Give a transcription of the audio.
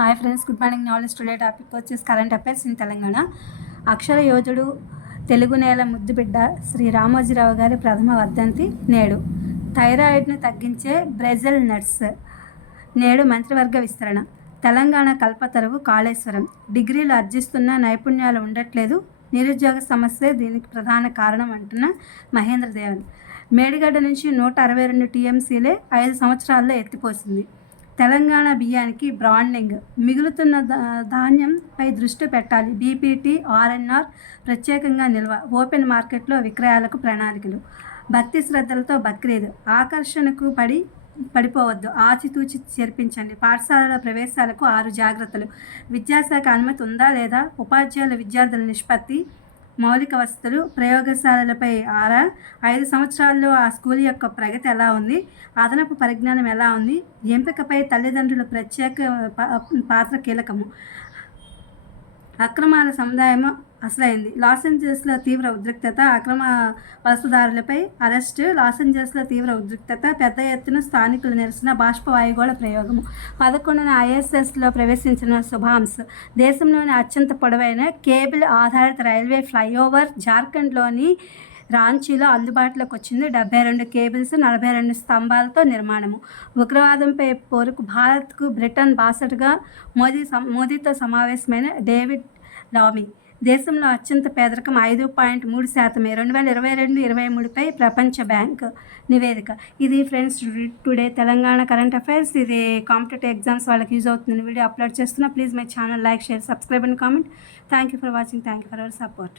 Hi friends, good morning. Knowledge today topic వచ్చేసి current affairs in Telangana. అక్షర యోధుడు, తెలుగు నేల ముద్దుబిడ్డ శ్రీ రామోజీరావు గారి ప్రథమ వర్ధంతి నేడు. థైరాయిడ్ను తగ్గించే బ్రెజిల్ నట్స్ నేడు మంత్రివర్గ విస్తరణ. తెలంగాణ కల్పతరువు కాళేశ్వరం. డిగ్రీలు అర్జిస్తున్న నైపుణ్యాలు ఉండట్లేదు, నిరుద్యోగ సమస్య దీనికి ప్రధాన కారణం అంటున్న మహేంద్ర దేవన్. మేడిగడ్డ నుంచి 162 టీఎంసీలే 5 సంవత్సరాల్లో ఎత్తిపోసింది. తెలంగాణ బియ్యానికి బ్రాండింగ్. మిగులుతున్న ధాన్యంపై దృష్టి పెట్టాలి. బీపీటీ, ఆర్ఎన్ఆర్ ప్రత్యేకంగా నిల్వ. ఓపెన్ మార్కెట్లో విక్రయాలకు ప్రణాళికలు. భక్తి శ్రద్ధలతో బక్రీద్. ఆకర్షణకు పడిపోవద్దు, ఆచితూచి చేర్పించండి. పాఠశాలల ప్రవేశాలకు 6 జాగ్రత్తలు. విద్యాశాఖ అనుమతి ఉందా లేదా? ఉపాధ్యాయుల విద్యార్థుల నిష్పత్తి. మౌలిక వసతులు. ప్రయోగశాలలపై ఆరా. 5 సంవత్సరాల్లో ఆ స్కూల్ యొక్క ప్రగతి ఎలా ఉంది? అదనపు పరిజ్ఞానం ఎలా ఉంది? ఎంపికపై తల్లిదండ్రుల ప్రత్యేక పాత్ర కీలకము. అక్రమాల సముదాయం అసలైంది. లాస్ ఏంజల్స్లో తీవ్ర ఉద్రిక్తత. అక్రమ వలసదారులపై అరెస్టు. లాస్ ఏంజల్స్లో తీవ్ర ఉద్రిక్తత. పెద్ద ఎత్తున స్థానికుల నిరసన. బాష్పవాయుగోళ ప్రయోగము. 11న ఐఎస్ఎస్లో ప్రవేశించిన శుభాంశ్. దేశంలోని అత్యంత పొడవైన కేబుల్ ఆధారిత రైల్వే ఫ్లైఓవర్ జార్ఖండ్లోని రాంచీలో అందుబాటులోకి వచ్చింది. 72 కేబుల్స్, 42 స్తంభాలతో నిర్మాణము. ఉగ్రవాదంపై పోరుకు భారత్కు బ్రిటన్ బాసటగా మోదీతో సమావేశమైన డేవిడ్ లామీ. దేశంలో అత్యంత పేదరికం 5.3%. 2022-23పై ప్రపంచ బ్యాంక్ నివేదిక. ఇది friends today Telangana current affairs. ఇది కాంపిటేటివ్ ఎగ్జామ్స్ వాళ్ళకి యూజ్ అవుతుంది. వీడియో అప్లోడ్ చేస్తున్నా. Please my channel like, share, subscribe and comment. Thank you for watching. Thank you for our support.